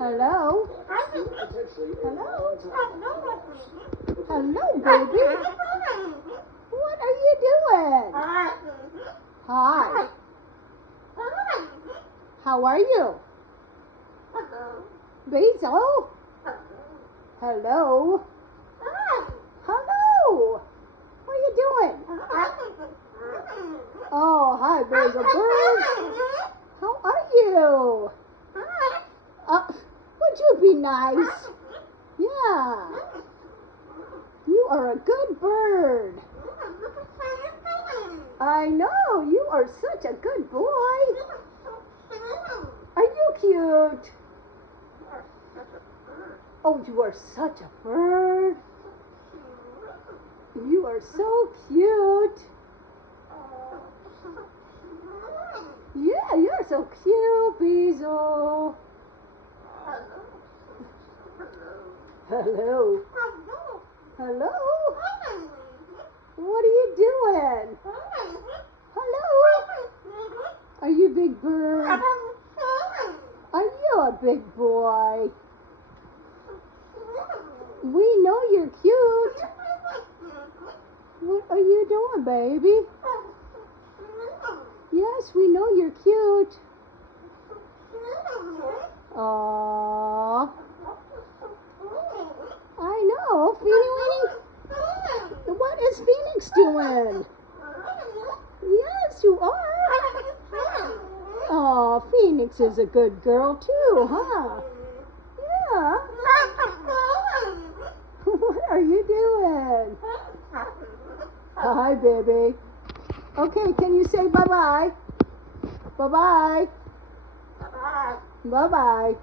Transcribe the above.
Hello? Hello? Hello, baby? What are you doing? Hi. How are you? Basil? Hello? Hello? What are you doing? Oh, hi, Basil Bird. How are you? Would you be nice? Yeah. You are a good bird. I know. You are such a good boy. Are you cute? Oh, you are such a bird. You are so cute. Yeah, you're so cute, Basil. Hello. Hello. What are you doing? Hello. Are you big bird? Are you a big boy? We know you're cute. What are you doing, baby? Yes, we know you're cute. Aww. I know. Phoenix. What is Phoenix doing? Yes, you are. Oh, Phoenix is a good girl too, huh? Yeah. What are you doing? Hi, baby. Okay, can you say bye-bye? Bye-bye. Bye-bye.